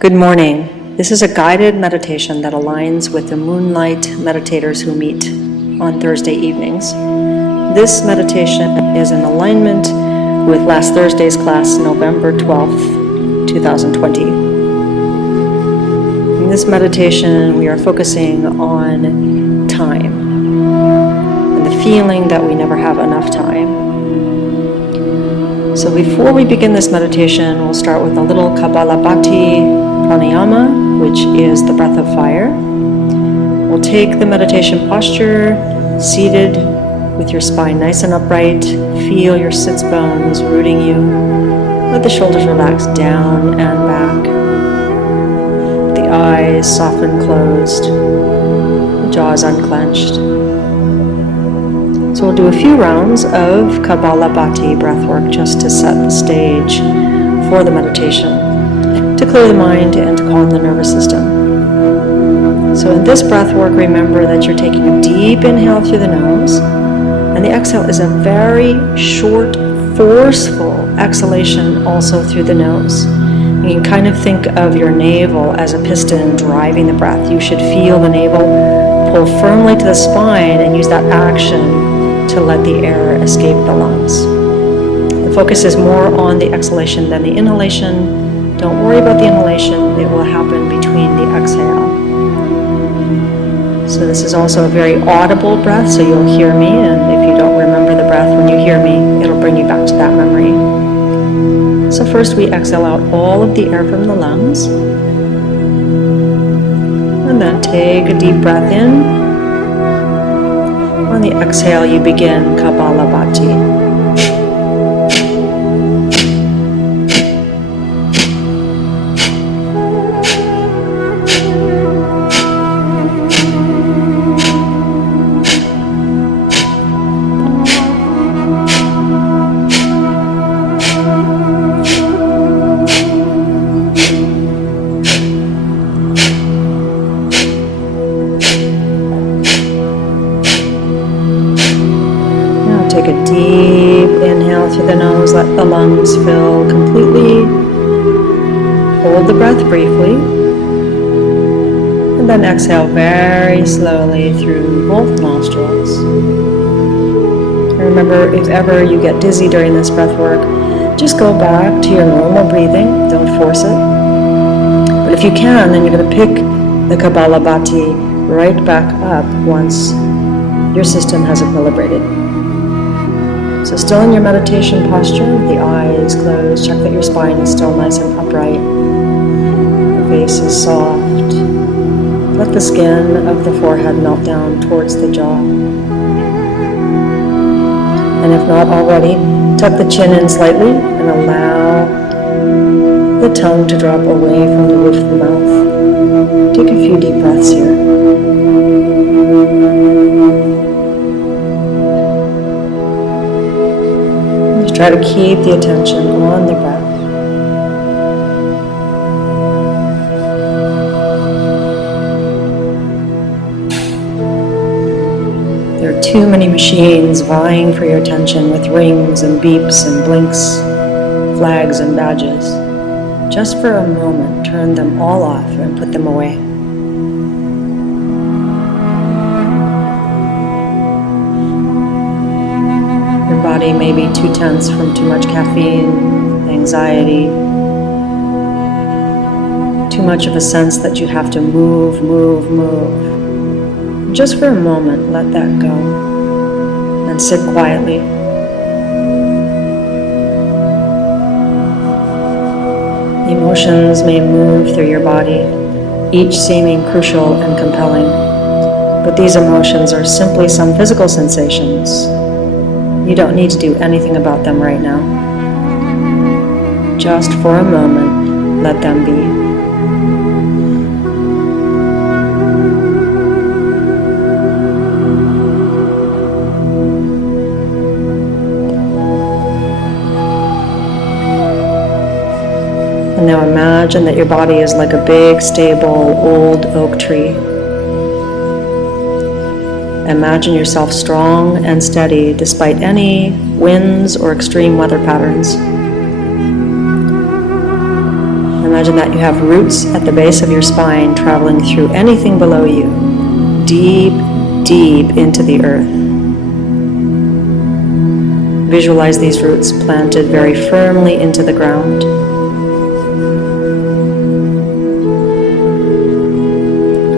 Good morning. This is a guided meditation that aligns with the Moonlight meditators who meet on Thursday evenings. This meditation is in alignment with last Thursday's class, November 12th, 2020. In this meditation, we are focusing on time and the feeling that we never have enough time. So before we begin this meditation, we'll start with a little Kapalabhati pranayama, which is the breath of fire. We'll take the meditation posture, seated with your spine nice and upright. Feel your sits bones rooting you. Let the shoulders relax down and back. The eyes soften closed. The jaws unclenched. So we'll do a few rounds of Kapalabhati breathwork just to set the stage for the meditation, to clear the mind and to calm the nervous system. So in this breathwork, remember that you're taking a deep inhale through the nose, and the exhale is a very short, forceful exhalation also through the nose. You can kind of think of your navel as a piston driving the breath. You should feel the navel pull firmly to the spine and use that action to let the air escape the lungs. The focus is more on the exhalation than the inhalation. Don't worry about the inhalation, it will happen between the exhale. So this is also a very audible breath, so you'll hear me, and if you don't remember the breath when you hear me, it'll bring you back to that memory. So first we exhale out all of the air from the lungs, and then take a deep breath in. On the exhale, you begin Kapalabhati. Take a deep inhale through the nose, let the lungs fill completely. Hold the breath briefly. And then exhale very slowly through both nostrils. And remember, if ever you get dizzy during this breath work, just go back to your normal breathing. Don't force it. But if you can, then you're going to pick the Kapalabhati right back up once your system has equilibrated. So still in your meditation posture, the eyes closed, check that your spine is still nice and upright. The face is soft. Let the skin of the forehead melt down towards the jaw. And if not already, tuck the chin in slightly and allow the tongue to drop away from the roof of the mouth. Take a few deep breaths here. Try to keep the attention on the breath. There are too many machines vying for your attention with rings and beeps and blinks, flags and badges. Just for a moment, turn them all off and put them away. Your body may be too tense from too much caffeine, anxiety, too much of a sense that you have to move. Just for a moment, let that go and sit quietly. Emotions may move through your body, each seeming crucial and compelling, but these emotions are simply some physical sensations. You don't need to do anything about them right now. Just for a moment, let them be. And now imagine that your body is like a big, stable, old oak tree. Imagine yourself strong and steady despite any winds or extreme weather patterns. Imagine that you have roots at the base of your spine traveling through anything below you, deep, deep into the earth. Visualize these roots planted very firmly into the ground.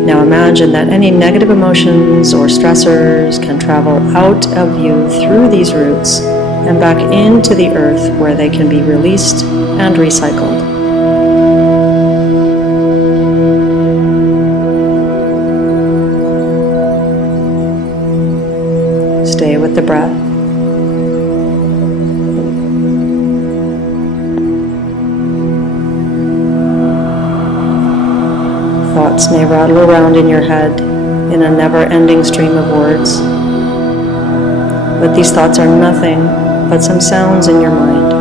Now imagine that any negative emotions or stressors can travel out of you through these roots and back into the earth where they can be released and recycled. Stay with the breath. Thoughts may rattle around in your head in a never-ending stream of words, but these thoughts are nothing but some sounds in your mind.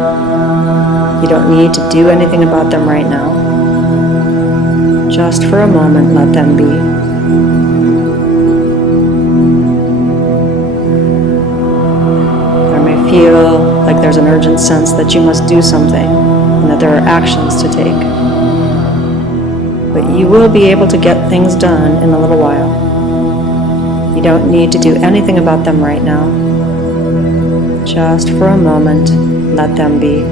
You don't need to do anything about them right now. Just for a moment, let them be. There may feel like there's an urgent sense that you must do something and that there are actions to take. But you will be able to get things done in a little while. You don't need to do anything about them right now. Just for a moment, let them be.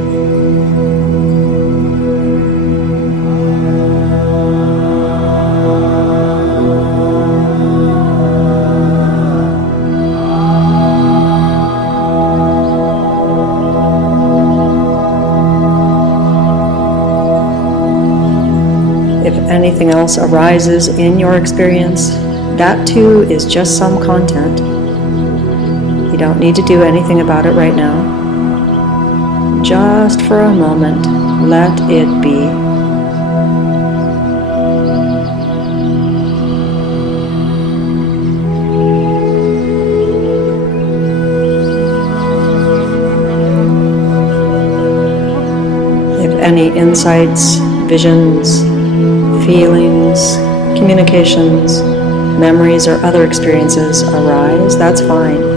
If anything else arises in your experience, that too is just some content. You don't need to do anything about it right now. Just for a moment, let it be. If any insights, visions, feelings, communications, memories, or other experiences arise, that's fine.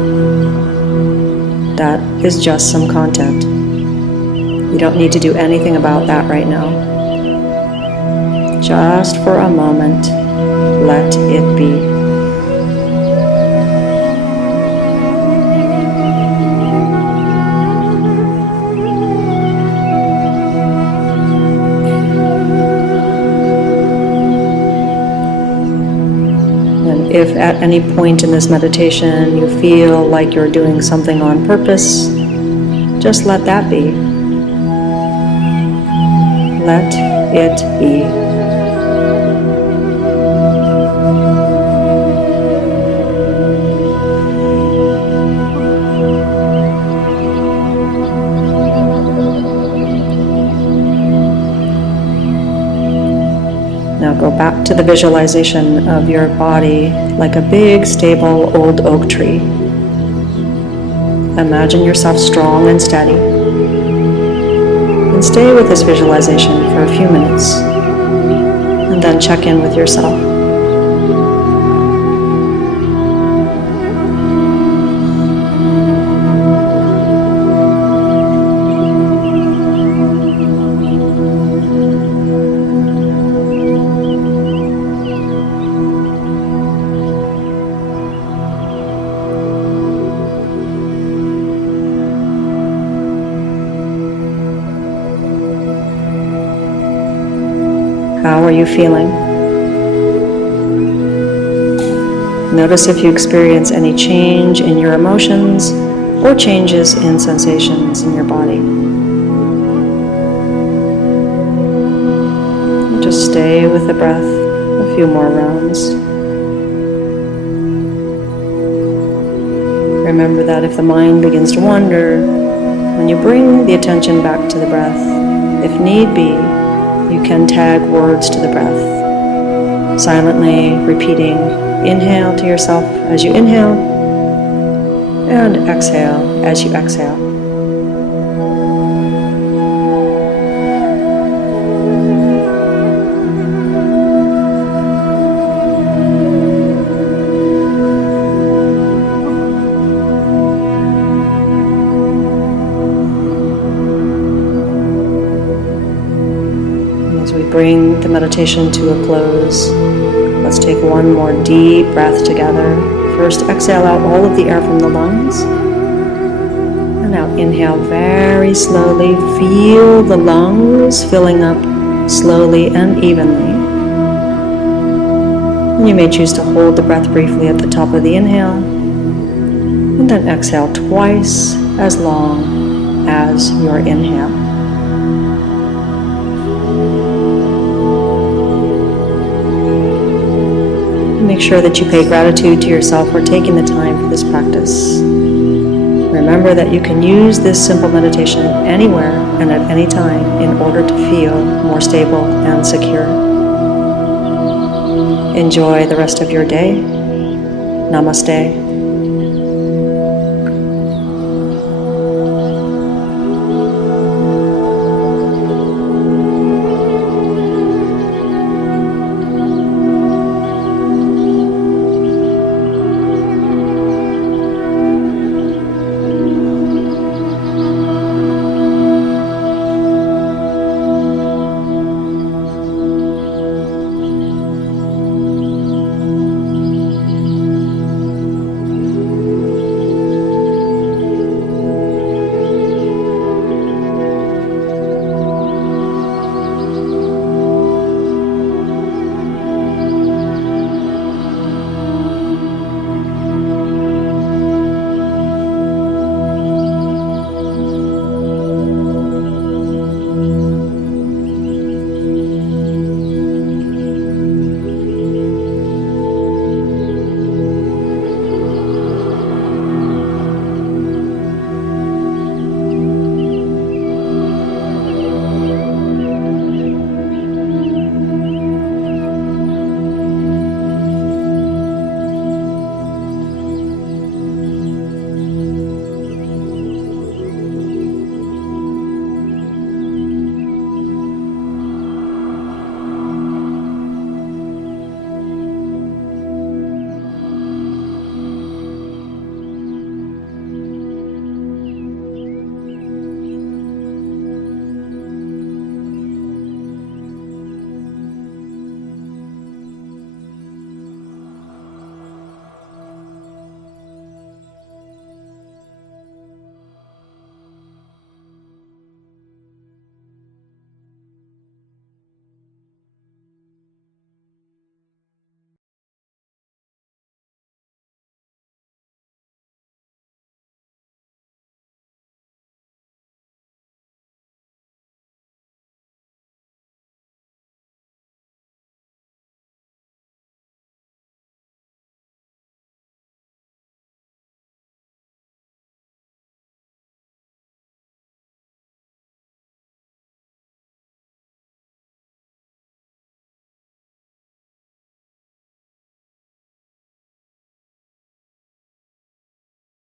That is just some content. You don't need to do anything about that right now. Just for a moment, let it be. If at any point in this meditation you feel like you're doing something on purpose, just let that be. Let it be. Now go back to the visualization of your body like a big, stable, old oak tree. Imagine yourself strong and steady. And stay with this visualization for a few minutes. And then check in with yourself. How are you feeling? Notice if you experience any change in your emotions or changes in sensations in your body. Just stay with the breath a few more rounds. Remember that if the mind begins to wander, when you bring the attention back to the breath, if need be, you can tag words to the breath, silently repeating inhale to yourself as you inhale and exhale as you exhale. As we bring the meditation to a close, let's take one more deep breath together. First, exhale out all of the air from the lungs. And now inhale very slowly. Feel the lungs filling up slowly and evenly. And you may choose to hold the breath briefly at the top of the inhale. And then exhale twice as long as your inhale. Make sure that you pay gratitude to yourself for taking the time for this practice. Remember that you can use this simple meditation anywhere and at any time in order to feel more stable and secure. Enjoy the rest of your day. Namaste.